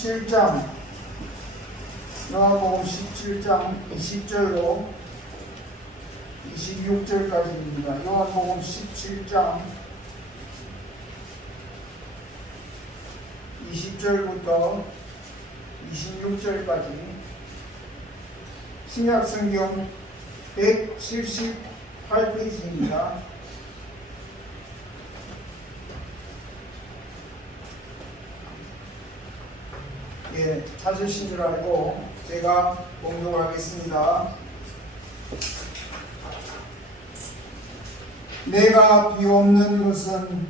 17장 요한복음 17장 20절로 26절까지입니다. 요한복음 17장 20절부터 26절까지 신약성경 178페이지입니다. 예, 찾으신 줄 알고 제가 봉독하겠습니다. 내가 비옵는 것은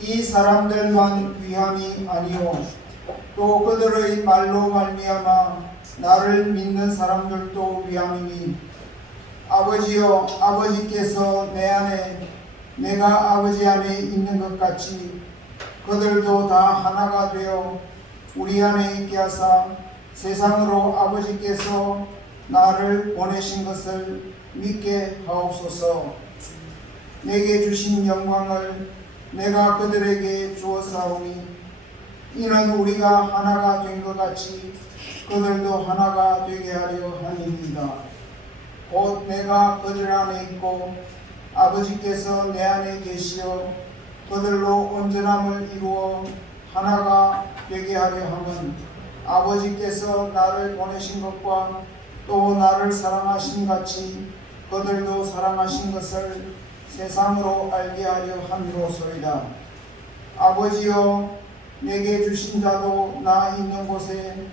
이 사람들만 위함이 아니요 또 그들의 말로 말미암아 나를 믿는 사람들도 위함이니 아버지여 아버지께서 내 안에 내가 아버지 안에 있는 것 같이 그들도 다 하나가 되어 우리 안에 있게 하사 세상으로 아버지께서 나를 보내신 것을 믿게 하옵소서. 내게 주신 영광을 내가 그들에게 주었사오니 이는 우리가 하나가 된 것 같이 그들도 하나가 되게 하려 함입니다. 곧 내가 그들 안에 있고 아버지께서 내 안에 계시어 그들로 온전함을 이루어 하나가 되게 하려 함은 아버지께서 나를 보내신 것과 또 나를 사랑하신 같이 그들도 사랑하신 것을 세상으로 알게 하려 함이로소이다. 아버지여 내게 주신 자도 나 있는 곳에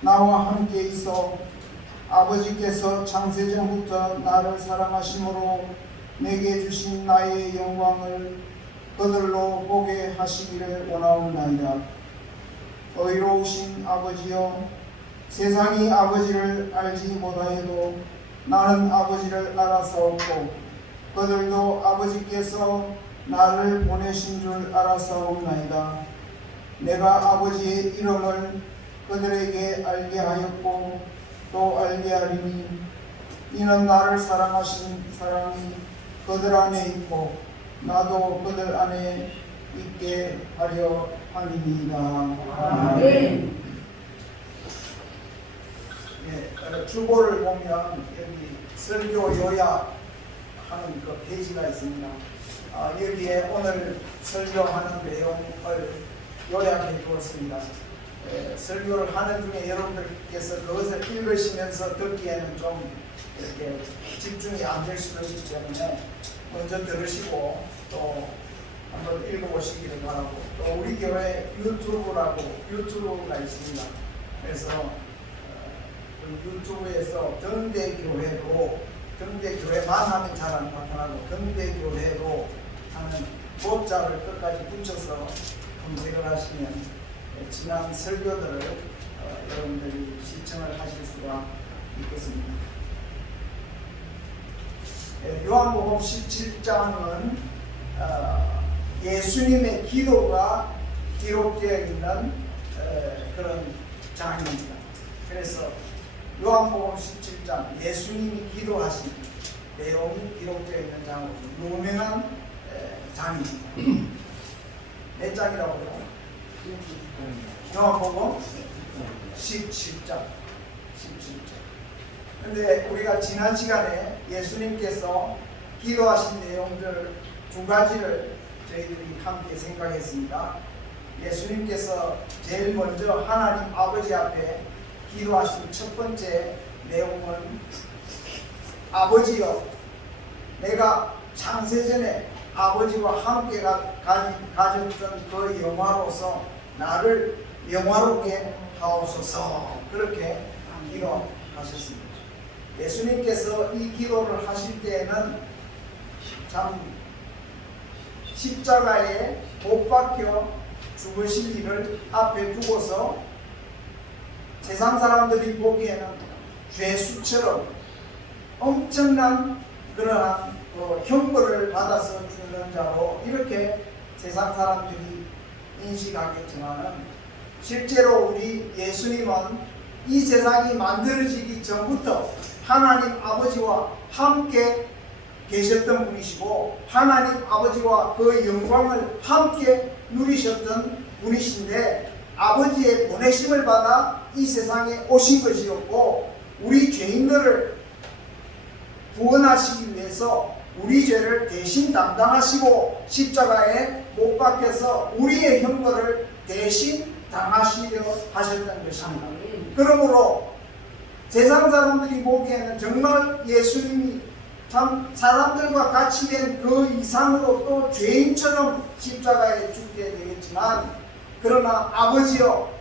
나와 함께 있어 아버지께서 창세전부터 나를 사랑하심으로 내게 주신 나의 영광을 그들로 보게 하시기를 원하옵나이다. 의로우신 아버지여 세상이 아버지를 알지 못하여도 나는 아버지를 알아사옵고 그들도 아버지께서 나를 보내신 줄 알아사옵나이다. 내가 아버지의 이름을 그들에게 알게 하였고 또 알게 하리니 이는 나를 사랑하신 사랑이 그들 안에 있고 나도 그들 안에 있게 하려 함이니이다. 아멘. 예, 주보를 보면 여기 설교 요약 하는 그 페이지가 있습니다. 여기에 오늘 설교하는 내용을 요약해 두었습니다. 설교를 하는 중에 여러분들께서 그것을 읽으시면서 듣기에는 좀 이렇게 집중이 안 될 수도 있기 때문에 먼저 들으시고 또 한번 읽어보시기를 바라고, 또 우리 교회 유튜브가 있습니다. 그래서 유튜브에서 등대교회만 하면 잘 안 나타나고 등대교회로 하는 구독자를 끝까지 붙여서 검색을 하시면 지난 설교들을 여러분들이 시청을 하실 수가 있겠습니다. 요한복음 17장은 예수님의 기도가 기록되어 있는 그런 장입니다. 그래서 요한복음 17장 예수님이 기도하신 내용이 기록되어 있는 장으로 유명한 장입니다. 몇 장이라고요? 요한복음 17장. 근데 우리가 지난 시간에 예수님께서 기도하신 내용들 두 가지를 저희들이 함께 생각했습니다. 예수님께서 제일 먼저 하나님 아버지 앞에 기도하신 첫 번째 내용은 아버지여 내가 창세전에 아버지와 함께 가졌던 그 영화로서 나를 영화롭게 하옵소서, 그렇게 기도하셨습니다. 예수님께서 이 기도를 하실 때에는 참 십자가에 못 박혀 죽으실 일을 앞에 두고서 세상 사람들이 보기에는 죄수처럼 엄청난 그러한 형벌을 받아서 죽는 자로 이렇게 세상 사람들이 인식하겠지만 실제로 우리 예수님은 이 세상이 만들어지기 전부터 하나님 아버지와 함께 계셨던 분이시고 하나님 아버지와 그 영광을 함께 누리셨던 분이신데 아버지의 보내심을 받아 이 세상에 오신 것이었고, 우리 죄인들을 구원하시기 위해서 우리 죄를 대신 담당하시고 십자가에 못 박혀서 우리의 형벌을 대신 당하시려 하셨던 것입니다. 그러므로 세상 사람들이 보기에는 정말 예수님이 참 사람들과 같이 된 그 이상으로 또 죄인처럼 십자가에 죽게 되겠지만, 그러나 아버지여,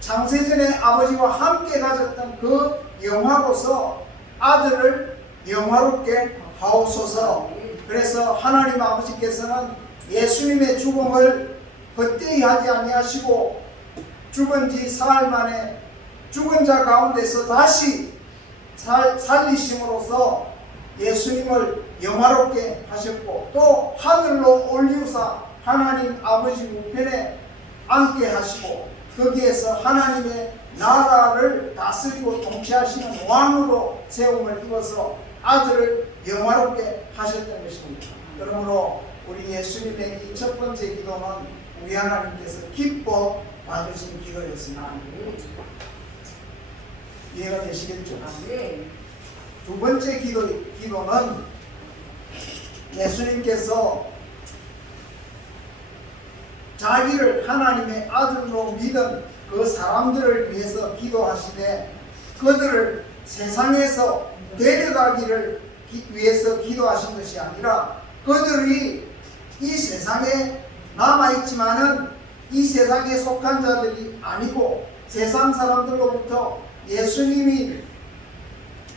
창세전에 아버지와 함께 가졌던 그 영화로서 아들을 영화롭게 하옵소서. 그래서 하나님 아버지께서는 예수님의 죽음을 헛되이 하지 아니하시고 죽은 지 사흘 만에 죽은 자 가운데서 다시 살리심으로써 예수님을 영화롭게 하셨고, 또 하늘로 올리우사 하나님 아버지 우편에 앉게 하시고 거기에서 하나님의 나라를 다스리고 통치하시는 왕으로 세움을 입어서 아들을 영화롭게 하셨던 것입니다. 그러므로 우리 예수님의 이 첫 번째 기도는 우리 하나님께서 기뻐 받으신 기도였습니다. 이해가 되시겠죠? 두 번째 기도는 예수님께서 자기를 하나님의 아들로 믿은 그 사람들을 위해서 기도하시되, 그들을 세상에서 데려가기를 위해서 기도하신 것이 아니라, 그들이 이 세상에 남아있지만은 이 세상에 속한 자들이 아니고 세상 사람들로부터 예수님이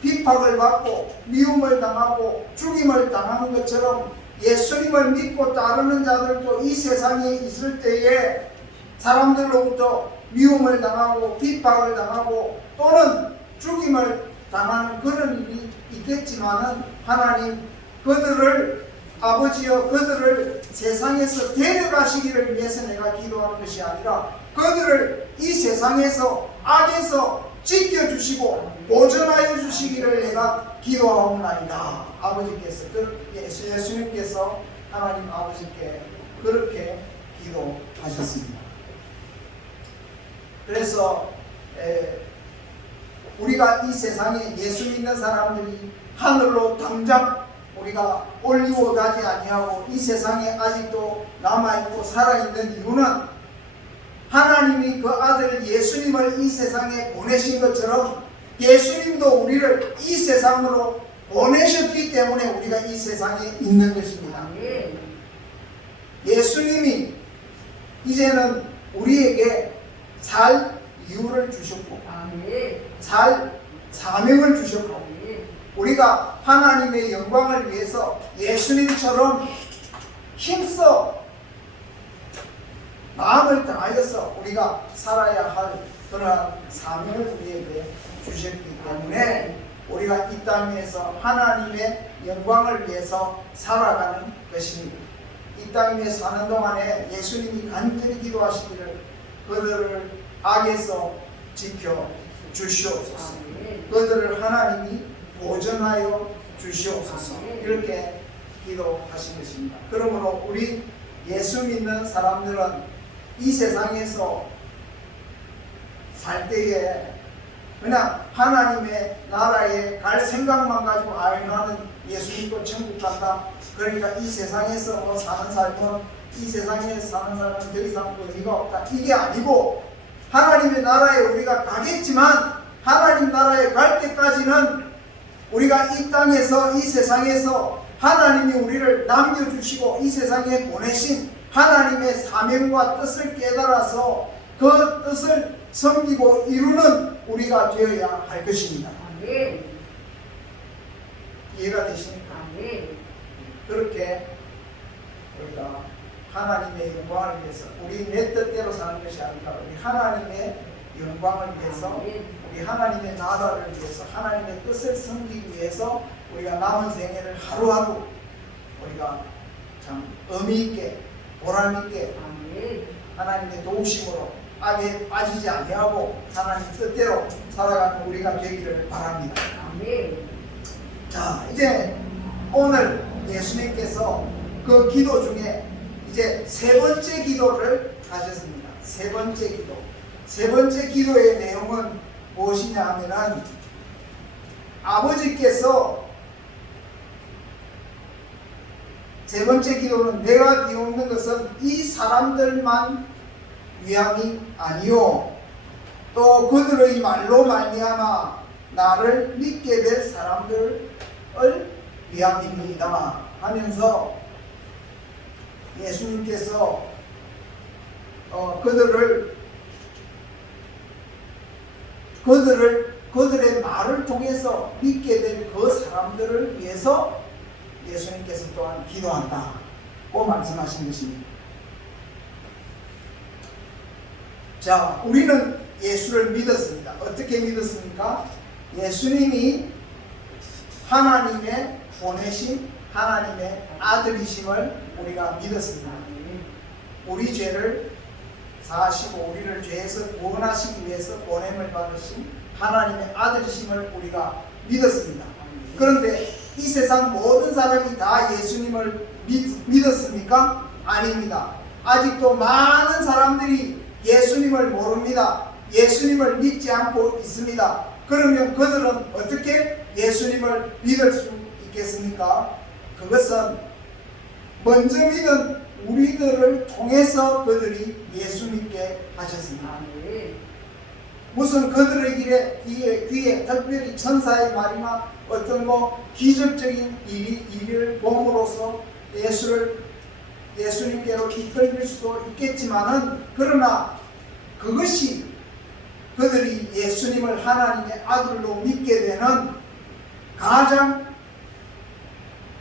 비박을 받고 미움을 당하고 죽임을 당하는 것처럼 예수님을 믿고 따르는 자들도 이 세상에 있을 때에 사람들로부터 미움을 당하고 비박을 당하고 또는 죽임을 당하는 그런 일이 있겠지만은, 하나님 그들을 아버지여 그들을 세상에서 데려가시기를 위해서 내가 기도하는 것이 아니라 그들을 이 세상에서 악에서 지켜주시고 보존하여 주시기를 내가 기도하옵나이다. 아버지께서, 예수님께서 하나님 아버지께 그렇게 기도하셨습니다. 그래서 우리가 이 세상에 예수 믿는 사람들이 하늘로 당장 우리가 올리고 가지 아니하고 이 세상에 아직도 남아있고 살아있는 이유는, 하나님이 그 아들 예수님을 이 세상에 보내신 것처럼 예수님도 우리를 이 세상으로 보내셨기 때문에 우리가 이 세상에 있는 것입니다. 예수님이 이제는 우리에게 살 이유를 주셨고 살 사명을 주셨고, 우리가 하나님의 영광을 위해서 예수님처럼 힘써 마음을 다하여서 우리가 살아야 할 그러한 사명을 우리에게 주셨기 때문에 우리가 이 땅 위에서 하나님의 영광을 위해서 살아가는 것입니다. 이 땅 위에 사는 동안에 예수님이 간절히 기도하시기를 그들을 악에서 지켜 주시옵소서. 그들을 하나님이 보존하여 주시옵소서. 이렇게 기도하신 것입니다. 그러므로 우리 예수 믿는 사람들은 이 세상에서 살 때에 그냥 하나님의 나라에 갈 생각만 가지고 나는 예수 믿고 천국 간다, 그러니까 이 세상에서 사는 삶은, 이 세상에 사는 삶은 더 이상 의미가 없다, 이게 아니고, 하나님의 나라에 우리가 가겠지만 하나님 나라에 갈 때까지는 우리가 이 땅에서 이 세상에서 하나님이 우리를 남겨주시고 이 세상에 보내신 하나님의 사명과 뜻을 깨달아서 그 뜻을 섬기고 이루는 우리가 되어야 할 것입니다. 이해가 되십니까? 그렇게 우리가 하나님의 영광을 위해서, 우리 내 뜻대로 사는 것이 아니라 우리 하나님의 영광을 위해서, 우리 하나님의 나라를 위해서, 하나님의 뜻을 섬기기 위해서 우리가 남은 생애를 하루하루 우리가 참 의미있게 보람있게 하나님의 도우심으로 악에 빠지지 아니하고 하나님 뜻대로 살아가는 우리가 되기를 바랍니다. 자, 이제 오늘 예수님께서 그 기도 중에 이제 세 번째 기도를 하셨습니다. 세 번째 기도. 세 번째 기도의 내용은 무엇이냐 하면은 아버지께서 세 번째 기도는 내가 비웃는 것은 이 사람들만 위함이 아니요 또 그들의 말로 말미암아 나를 믿게 될 사람들을 위함입니다 하면서 예수님께서 그들의 말을 통해서 믿게 될 그 사람들을 위해서 예수님께서 또한 기도한다고 말씀하신 것입니다. 자, 우리는 예수를 믿었습니다. 어떻게 믿었습니까? 예수님이 하나님의 보내신 하나님의 아들이심을 우리가 믿었습니다. 우리 죄를 사하시고 우리를 죄에서 구원하시기 위해서 보냄을 받으신 하나님의 아들이심을 우리가 믿었습니다. 그런데 이 세상 모든 사람이 다 예수님을 믿었습니까? 아닙니다. 아직도 많은 사람들이 예수님을 모릅니다. 예수님을 믿지 않고 있습니다. 그러면 그들은 어떻게 예수님을 믿을 수 있겠습니까? 그것은 먼저 믿은 우리들을 통해서 그들이 예수 믿게 하셨습니다. 무슨 그들의 귀에 특별히 천사의 말이나 어떤 기적적인 일을 봄으로써 예수님께로 이끌릴 수도 있겠지만은 그러나 그것이 그들이 예수님을 하나님의 아들로 믿게 되는 가장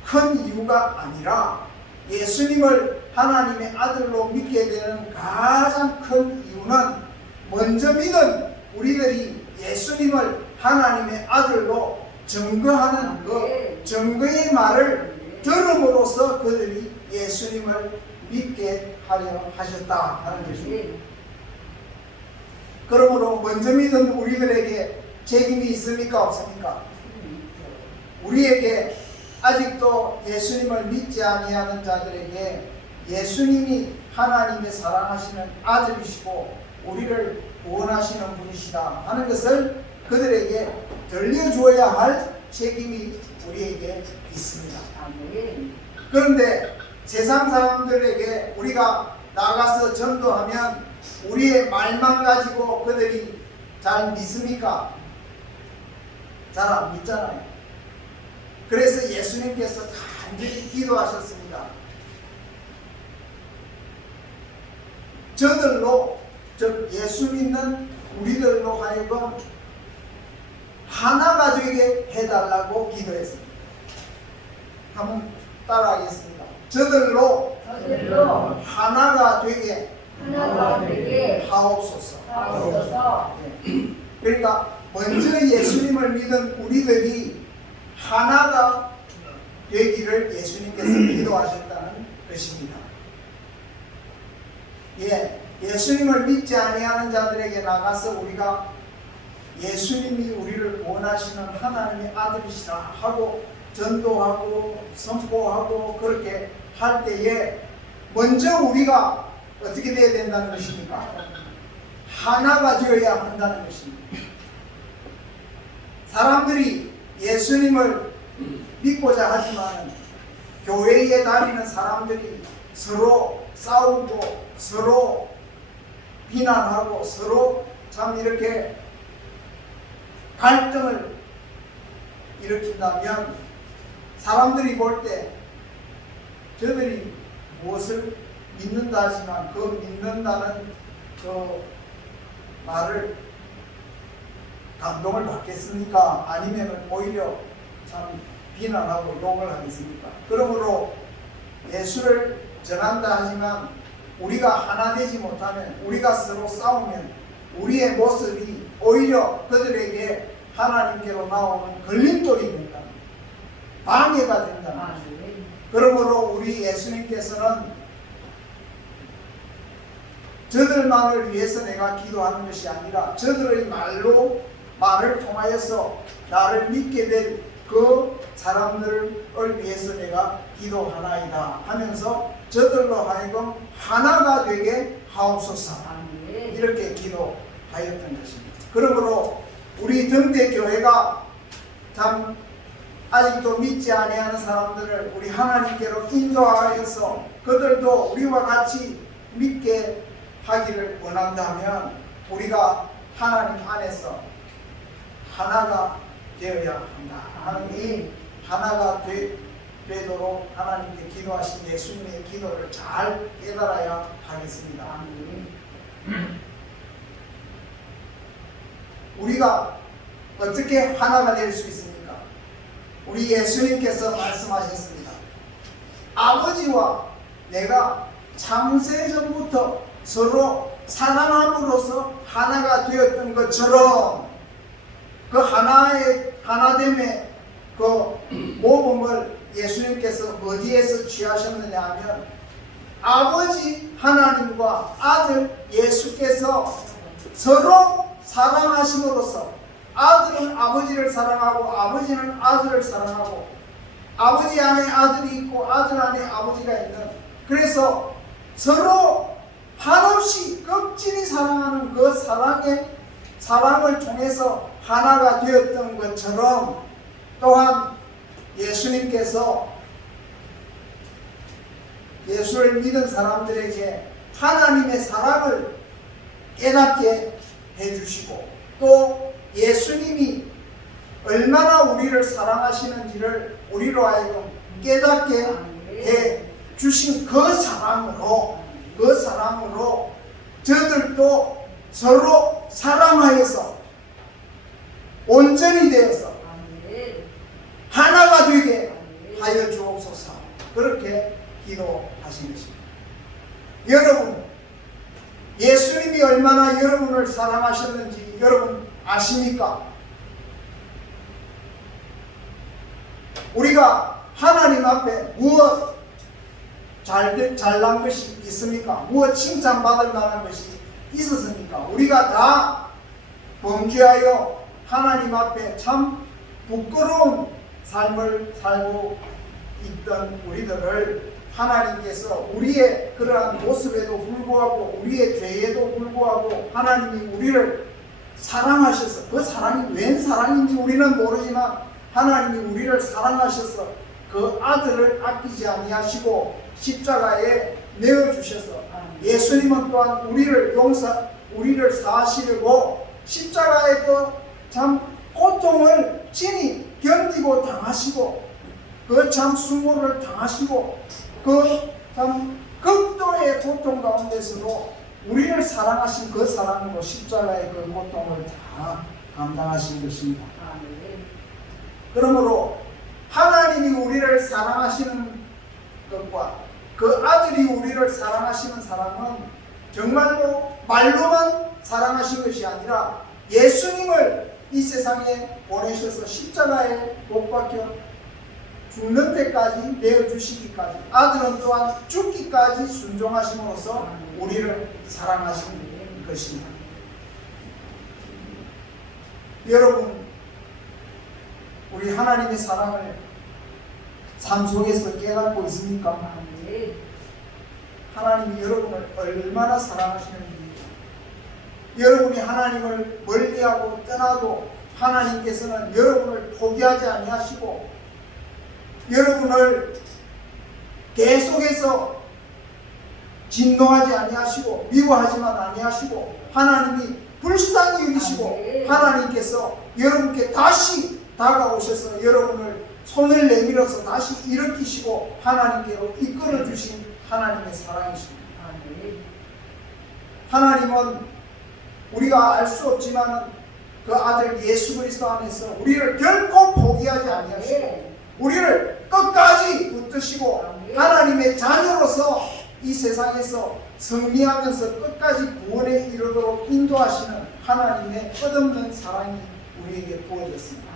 큰 이유가 아니라 예수님을 하나님의 아들로 믿게 되는 가장 큰 이유는 먼저 믿은 우리들이 예수님을 하나님의 아들로 증거하는 그 증거의 말을 들음으로써 그들이 예수님을 믿게 하려 하셨다 하는 것입니다. 그러므로 먼저 믿은 우리들에게 책임이 있습니까? 없습니까? 우리에게 아직도 예수님을 믿지 아니하는 자들에게 예수님이 하나님의 사랑하시는 아들이시고 우리를 구원하시는 분이시다 하는 것을 그들에게 들려주어야 할 책임이 우리에게 있습니다. 그런데 세상 사람들에게 우리가 나가서 전도하면 우리의 말만 가지고 그들이 잘 믿습니까? 잘 안 믿잖아요. 그래서 예수님께서 간절히 기도하셨습니다. 저들로, 즉 예수 믿는 우리들로 하여금 하나가 되게 해달라고 기도했습니다. 한번 따라하겠습니다. 저들로 하나가 되게 하옵소서. 그러니까 먼저 예수님을 믿은 우리들이 하나가 되기를 예수님께서 기도하셨다는 것입니다. 예수님을 믿지 아니하는 자들에게 나가서 우리가 예수님이 우리를 구원하시는 하나님의 아들이시라 하고 전도하고 선포하고 그렇게 할 때에 먼저 우리가 어떻게 되어야 된다는 것입니까? 하나가 되어야 한다는 것입니다. 사람들이 예수님을 믿고자 하지만 교회에 다니는 사람들이 서로 싸우고 서로 비난하고 서로 참 이렇게 갈등을 일으킨다면 사람들이 볼 때 저들이 무엇을 믿는다 하지만 그 믿는다는 그 말을 감동을 받겠습니까? 아니면 오히려 참 비난하고 욕을 하겠습니까? 그러므로 예수를 전한다 하지만 우리가 하나 되지 못하면 우리가 서로 싸우면 우리의 모습이 오히려 그들에게 하나님께로 나오는 걸림돌이 된다. 방해가 된다. 그러므로 우리 예수님께서는 저들만을 위해서 내가 기도하는 것이 아니라 저들의 말을 통하여서 나를 믿게 될 그 사람들을 위해서 내가 기도하나이다 하면서 저들로 하여금 하나가 되게 하옵소서. 이렇게 기도하였던 것입니다. 그러므로 우리 등대 교회가 참 아직도 믿지 아니하는 사람들을 우리 하나님께로 인도하여서 그들도 우리와 같이 믿게 하기를 원한다면 우리가 하나님 안에서 하나가 되어야 한다 하는 이 하나가 되도록 하나님께 기도하신 예수님의 기도를 잘 깨달아야 하겠습니다. 우리가 어떻게 하나가 될 수 있습니까? 우리 예수님께서 말씀하셨습니다. 아버지와 내가 창세전부터 서로 사랑함으로써 하나가 되었던 것처럼 그 하나됨의 그 모범을 예수님께서 어디에서 취하셨느냐 하면 아버지 하나님과 아들 예수께서 서로 사랑하심으로써 아들은 아버지를 사랑하고 아버지는 아들을 사랑하고 아버지 안에 아들이 있고 아들 안에 아버지가 있는, 그래서 서로 한없이 극진히 사랑하는 그 사랑을 통해서 하나가 되었던 것처럼 또한 예수님께서 예수를 믿은 사람들에게 하나님의 사랑을 깨닫게 해주시고 또 예수님이 얼마나 우리를 사랑하시는지를 우리로 하여금 깨닫게 해주신 그 사랑으로 저들도 서로 사랑하여서 온전히 되어서 하나가 되게 하여 주옵소서. 그렇게 기도하신 것입니다. 여러분, 예수님이 얼마나 여러분을 사랑하셨는지 여러분 아십니까? 우리가 하나님 앞에 무엇 잘난 것이 있습니까? 무엇 칭찬받을 만한 것이 있었습니까? 우리가 다 범죄하여 하나님 앞에 참 부끄러운 삶을 살고 있던 우리들을 하나님께서 우리의 그러한 모습에도 불구하고 우리의 죄에도 불구하고 하나님이 우리를 사랑하셔서, 그 사랑이 웬 사랑인지 우리는 모르지만 하나님이 우리를 사랑하셔서 그 아들을 아끼지 아니하시고 십자가에 내어주셔서 예수님은 또한 우리를 사하시려고 십자가의 그 참 고통을 친히 견디고 당하시고 그 참 수모를 당하시고 그 참 극도의 고통 가운데서도 우리를 사랑하신 그 사랑으로 십자가의 그 고통을 다 감당하신 것입니다. 그러므로 하나님이 우리를 사랑하시는 것과 그 아들이 우리를 사랑하시는 사랑은 정말로 말로만 사랑하신 것이 아니라 예수님을 이 세상에 보내셔서 십자가에 못 박혀 죽는 데까지 내어주시기까지, 아들은 또한 죽기까지 순종하심으로써 우리를 사랑하신 것입니다. 여러분, 우리 하나님의 사랑을 삶 속에서 깨닫고 있습니까? 하나님이 여러분을 얼마나 사랑하시는지, 여러분이 하나님을 멀리하고 떠나도 하나님께서는 여러분을 포기하지 아니하시고 여러분을 계속해서 진노하지 아니하시고 미워하지만 아니하시고 하나님이 불쌍히 여기시고 하나님께서 여러분께 다시 다가오셔서 여러분을 손을 내밀어서 다시 일으키시고 하나님께로 이끌어 주신 하나님의 사랑이십니다. 하나님은 우리가 알 수 없지만 그 아들 예수 그리스도 안에서 우리를 결코 포기하지 아니하시고 우리를 끝까지 붙드시고 하나님의 자녀로서 이 세상에서 승리하면서 끝까지 구원에 이르도록 인도하시는 하나님의 끝없는 사랑이 우리에게 부어졌습니다.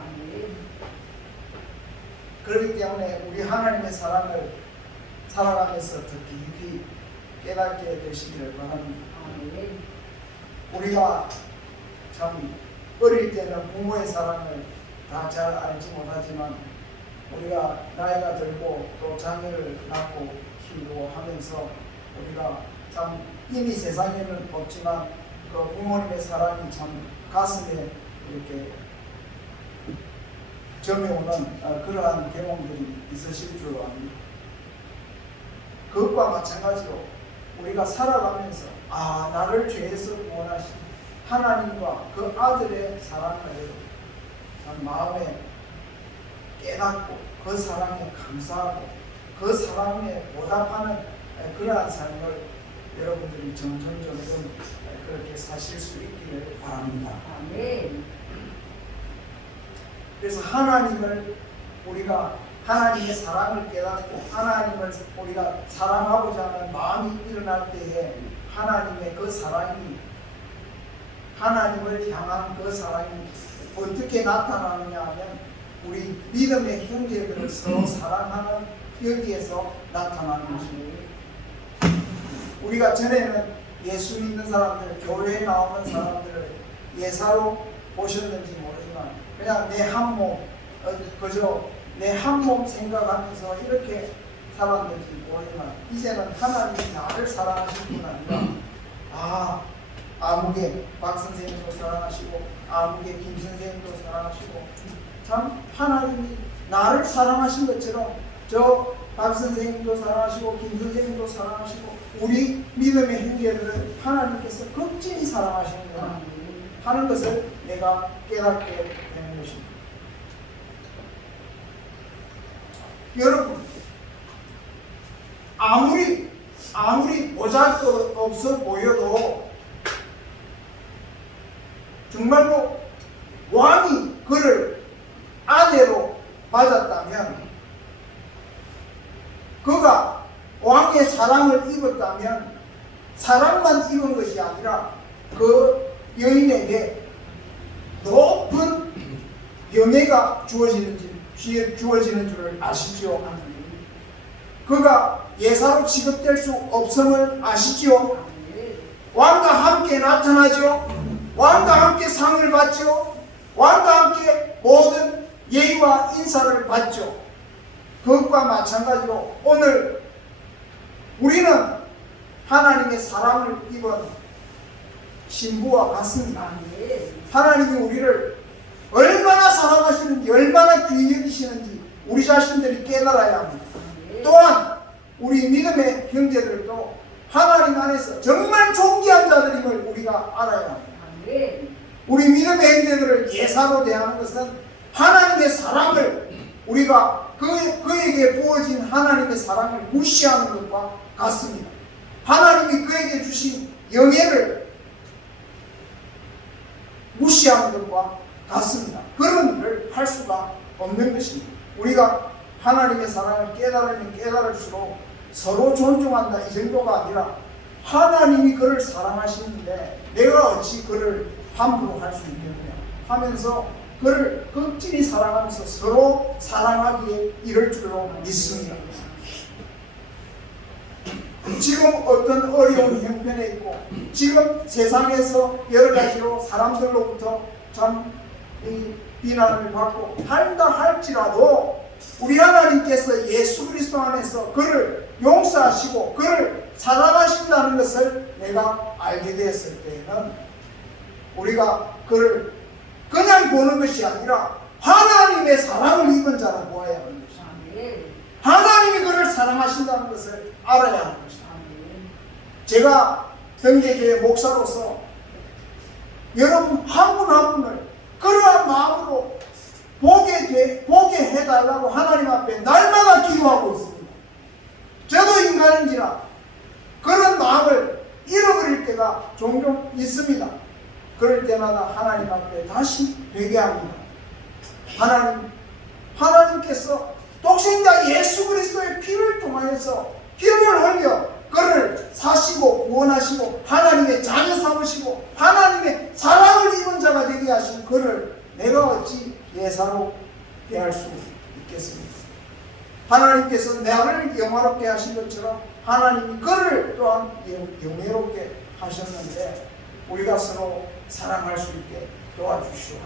그렇기 때문에 우리 하나님의 사랑을 살아가면서 더 깊이 깨닫게 되시기를 바랍니다. 우리가 참 어릴 때는 부모의 사랑을 다 잘 알지 못하지만 우리가 나이가 들고 또 자녀를 낳고 키우고 하면서 우리가 참 이미 세상에는 없지만 그 부모님의 사랑이 참 가슴에 이렇게 점여오는 그러한 경험들이 있으실 줄 압니다. 그것과 마찬가지로 우리가 살아가면서 나를 죄에서 구원하신 하나님과 그 아들의 사랑을 참 마음에 깨닫고 그 사랑에 감사하고 그 사랑에 보답하는 그러한 삶을 여러분들이 점점 그렇게 사실 수 있기를 바랍니다. 아멘. 그래서 하나님을 우리가 하나님의 사랑을 깨닫고 하나님을 우리가 사랑하고자 하는 마음이 일어날 때에 하나님의 그 사랑이 하나님을 향한 그 사랑이 어떻게 나타나느냐 하면 우리 믿음의 형제들을 서로 사랑하는 여기에서 나타나는 것입니다. 우리가 전에는 예수 믿는 사람들, 교회에 나오는 사람들을 예사로 보셨는지 모르지만 그냥 내 한 몸, 그저 내 한 몸 생각하면서 이렇게 살았는지 모르지만 이제는 하나님이 나를 사랑하실 뿐 아니라 아무개 박 선생님도 사랑하시고 아무개 김 선생님도 사랑하시고 참 하나님이 나를 사랑하신 것처럼 저 박 선생님도 사랑하시고 김 선생님도 사랑하시고 우리 믿음의 형제들을 하나님께서 극진히 사랑하시는구나 하는 것을 내가 깨닫게 되는 것입니다. 여러분, 아무리 보잘것없어 보여도 정말로 왕이 그를 아내로 맞았다면, 그가 왕의 사랑을 입었다면 사랑만 입은 것이 아니라 그 여인에게 높은 명예가 주어지는 줄을 아시죠? 그가 예사로 취급될 수 없음을 아시죠? 왕과 함께 나타나죠? 왕과 함께 상을 받죠? 왕과 함께 모든 예의와 인사를 받죠? 그것과 마찬가지로 오늘 우리는 하나님의 사랑을 입은 신부와 같습니다. 하나님이 우리를 얼마나 사랑하시는지, 얼마나 귀히 여기시는지 우리 자신들이 깨달아야 합니다. 또한 우리 믿음의 형제들도 하나님 안에서 정말 존귀한 자들임을 우리가 알아야 합니다. 우리 믿음의 형제들을 예사로 대하는 것은 하나님의 사랑을 우리가 그에게 부어진 하나님의 사랑을 무시하는 것과 같습니다. 하나님이 그에게 주신 영예를 무시하는 것과 같습니다. 그런 일을 할 수가 없는 것입니다. 우리가 하나님의 사랑을 깨달으면 깨달을수록 서로 존중한다 이 정도가 아니라 하나님이 그를 사랑하시는데 내가 어찌 그를 함부로 할 수 있겠느냐 하면서 그를 극진히 사랑하면서 서로 사랑하기에 이를 줄로 믿습니다. 지금 어떤 어려운 형편에 있고 지금 세상에서 여러 가지로 사람들로부터 참 비난을 받고 한다 할지라도 우리 하나님께서 예수 그리스도 안에서 그를 용서하시고 그를 사랑하신다는 것을 내가 알게 되었을 때에는 우리가 그를 그냥 보는 것이 아니라 하나님의 사랑을 입은 자로 보아야 하는 것입니다. 하나님이 그를 사랑하신다는 것을 알아야 하는 것입니다. 제가 경제교회 목사로서 여러분 한 분 한 분을 그러한 마음으로 보게 해달라고 하나님 앞에 날마다 기도하고 있습니다. 저도 인간인지라 그런 마음을 잃어버릴 때가 종종 있습니다. 그럴 때마다 하나님 앞에 다시 회개합니다. 하나님께서 독생자 예수 그리스도의 피를 통하여서 피를 흘려 그를 사시고 구원하시고 하나님의 자녀 삼으시고 하나님의 사랑을 입은 자가 되게 하신 그를 내가 어찌 예사로 대할 수 있겠습니까? 하나님께서 나를 영화롭게 하신 것처럼 하나님이 그를 또한 영예롭게 하셨는데 우리가 서로 사랑할 수 있게 도와주시오.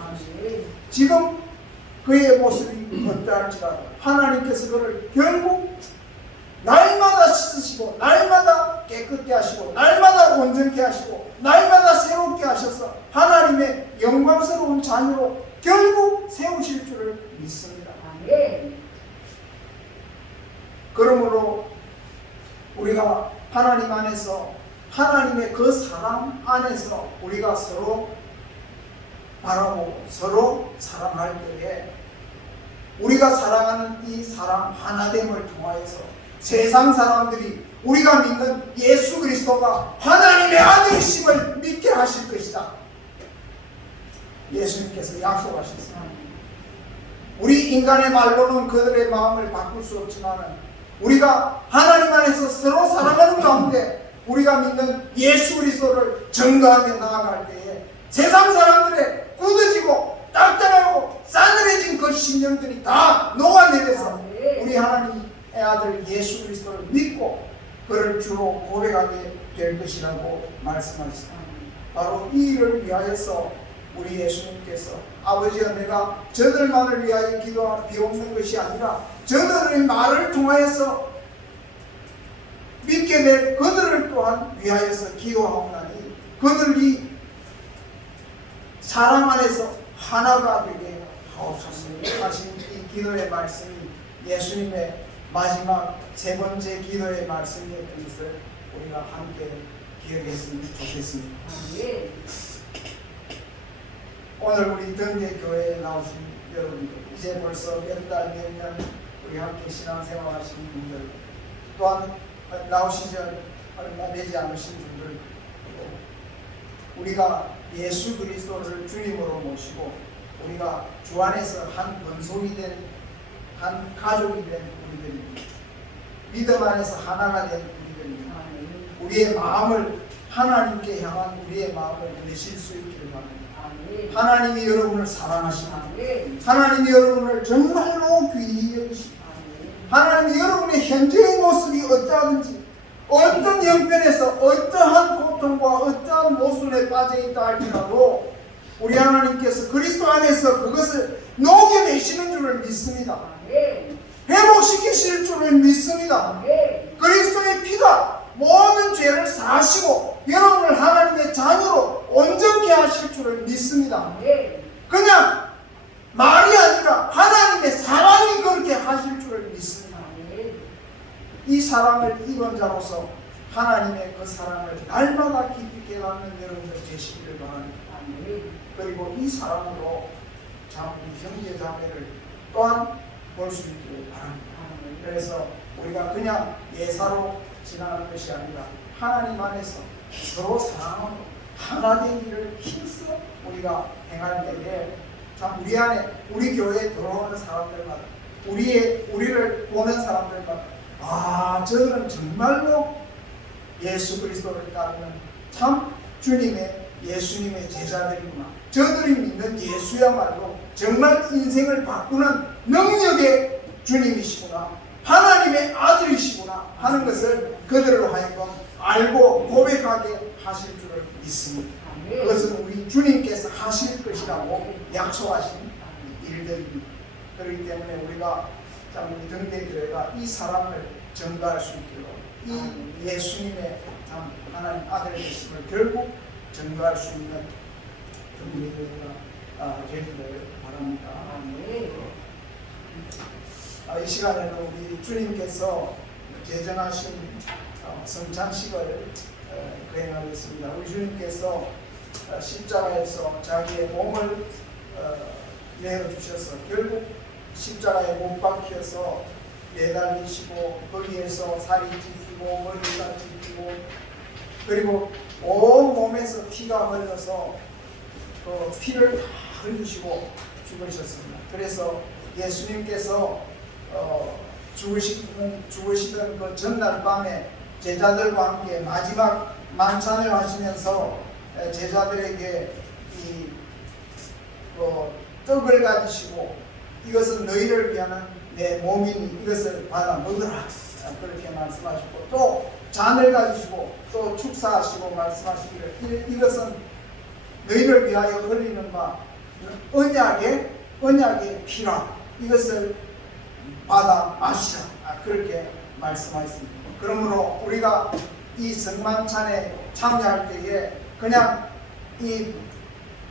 지금 그의 모습이 어떠할지라도 하나님께서 그를 결국 날마다 씻으시고 날마다 깨끗게 하시고 날마다 온전케 하시고 날마다 새롭게 하셔서 하나님의 영광스러운 자녀로 결국 세우실 줄을 믿습니다. 아멘. 그러므로 우리가 하나님 안에서 하나님의 그 사랑 안에서 우리가 서로 바라보고 서로 사랑할 때에 우리가 사랑하는 이 사랑 하나됨을 통하여서 세상 사람들이 우리가 믿는 예수 그리스도가 하나님의 아들이심을 믿게 하실 것이다. 예수님께서 약속하셨습니다. 우리 인간의 말로는 그들의 마음을 바꿀 수 없지만 우리가 하나님 안에서 서로 사랑하는 가운데 우리가 믿는 예수 그리스도를 증거하며 나아갈 때에 세상 사람들의 굳어지고 딱딱하고 싸늘해진 그 신념들이 다 녹아내려서 우리 하나님의 아들 예수 그리스도를 믿고 그를 주로 고백하게 될 것이라고 말씀하셨습니다. 바로 이 일을 위하여서 우리 예수님께서 아버지여 내가 저들만을 위하여 기도하는 비옵는 것이 아니라 저들의 말을 통하여서 믿게 될 그들을 또한 위하여서 기도하옵나니 그들이 사랑 안에서 하나가 되게 하옵소서 하신 이 기도의 말씀이 예수님의 마지막 세 번째 기도의 말씀이었던 것을 우리가 함께 기억했으면 좋겠습니다. 오늘 우리 등대교회에 나오신 여러분들 이제 벌써 몇 달 몇 년 우리 함께 신앙생활 하시는 분들 또한 나오시지 얼마 되지 않으신 분들 우리가 예수 그리스도를 주님으로 모시고 우리가 주 안에서 한 권속이 된 한 가족이 된 우리들입니다. 믿음 안에서 하나가 된 우리들입니다. 우리의 마음을 하나님께 향한 우리의 마음을 내실 수 있기를 바랍니다. 하나님이 여러분을 사랑하시나 하나님이 여러분을 정말로 귀히 여기시나 하나님이 여러분의 현재의 모습이 어떠하든지 어떤 형편에서 어떠한 고통과 어떠한 모순에 빠져있다 할지라도 우리 하나님께서 그리스도 안에서 그것을 녹여내시는 줄을 믿습니다. 회복시키실 줄을 믿습니다. 그리스도의 피가 모든 죄를 사하시고 여러분을 하나님의 자녀로 온전케 하실 줄을 믿습니다. 그냥 말이 아니라 하나님의 사랑이 그렇게 하실 줄을 믿습니다. 이 사랑을 입은 자로서 하나님의 그 사랑을 날마다 깊이 깨닫는 여러분들 되시기를 바랍니다. 그리고 이 사랑으로 참 형제 자매를 또한 볼 수 있기를 바랍니다. 그래서 우리가 그냥 예사로 지나가는 것이 아니라 하나님 안에서 서로 사랑하고 하나된 일을 힘써 우리가 행할 때에 참 우리 안에 우리 교회에 들어오는 사람들마다 우리를 보는 사람들마다 아 저들은 정말로 예수 그리스도를 따르는 참 주님의 예수님의 제자들이구나. 저들이 믿는 예수야말로 정말 인생을 바꾸는 능력의 주님이시구나. 하나님의 아들이시구나 하는 것을 그들로 하여금 알고 고백하게 하실 줄을 믿습니다. 그것은 우리 주님께서 하실 것이라고 약속하신 일들입니다. 그렇기 때문에 우리가 참 우리 등대교회가 이 사랑을 전가할 수 있기로 이 예수님의 참 하나님 아들 되심을 결국 전가할 수 있는 등대교회가 되기를 바랍니다. 이 시간에는 우리 주님께서 제정하신 성찬식을 거행하겠습니다. 우리 주님께서 십자가에서 자기의 몸을 내어주셔서 결국 십자가에 못 박혀서 매달리시고 거기에서 살이 찢기고 머리가 찢기고 그리고 온 몸에서 피가 흘러서 그 피를 다 흘리시고 죽으셨습니다. 그래서 예수님께서 죽으시던 그 전날 밤에 제자들과 함께 마지막 만찬을 하시면서 제자들에게 이 떡을 가지시고 이것은 너희를 위한 내 몸이니 이것을 받아 먹으라 그렇게 말씀하시고 또 잔을 가지시고 또 축사하시고 말씀하시기를 이것은 너희를 위하여 흘리는 바 언약의 피라 이것을 받아 마시라 그렇게 말씀하셨습니다. 그러므로 우리가 이 성만찬에 참여할 때에 그냥 이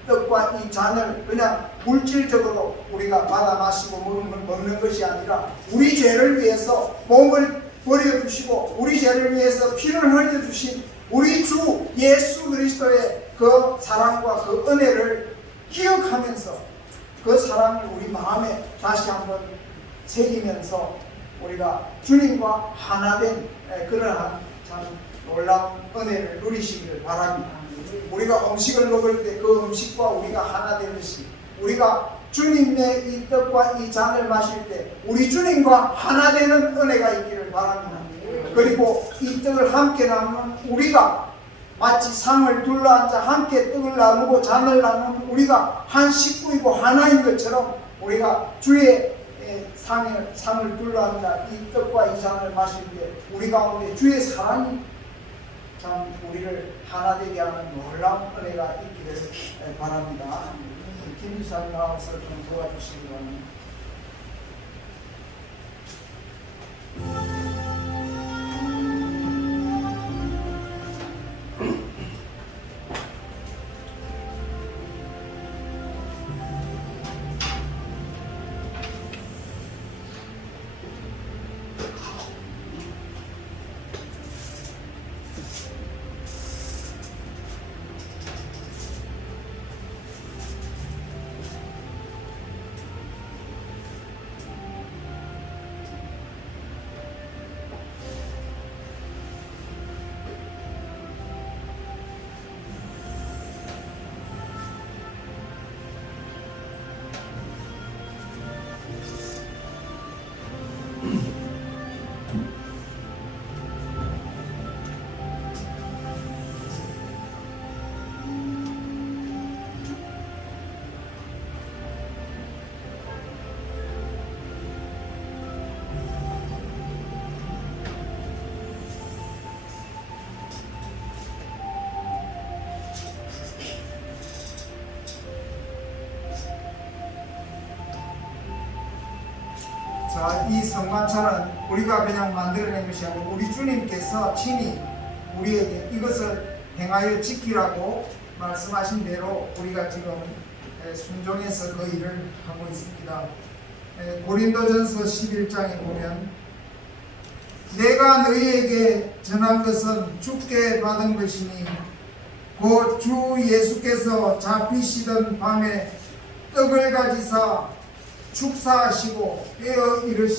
떡과 이 잔을 그냥 물질적으로 우리가 받아 마시고 먹는 것이 아니라 우리 죄를 위해서 몸을 버려주시고 우리 죄를 위해서 피를 흘려주신 우리 주 예수 그리스도의 그 사랑과 그 은혜를 기억하면서 그 사랑을 우리 마음에 다시 한번 새기면서 우리가 주님과 하나된 그러한 참 놀라운 은혜를 누리시기를 바랍니다. 우리가 음식을 먹을 때 그 음식과 우리가 하나 되듯이 우리가 주님의 이 떡과 이 잔을 마실 때 우리 주님과 하나 되는 은혜가 있기를 바랍니다. 그리고 이 떡을 함께 나누는 우리가 마치 상을 둘러앉아 함께 떡을 나누고 잔을 나누는 우리가 한 식구이고 하나인 것처럼 우리가 주의 상을 둘러앉아 이 떡과 이 잔을 마실 때 우리 가운데 주의 사랑이 참 우리를 하나 되게 하는 놀라운 은혜가 있기를 바랍니다. 김지사님 나와서 좀 도와주시기 바랍니다. 자, 이 성만찬은 우리가 그냥 만들어낸 것이 아니고 우리 주님께서 친히 우리에게 이것을 행하여 지키라고 말씀하신 대로 우리가 지금 순종해서 그 일을 하고 있습니다. 고린도전서 11장에 보면 내가 너희에게 전한 것은 주께 받은 것이니 곧 주 예수께서 잡히시던 밤에 떡을 가지사 축사하시고 깨어 이르시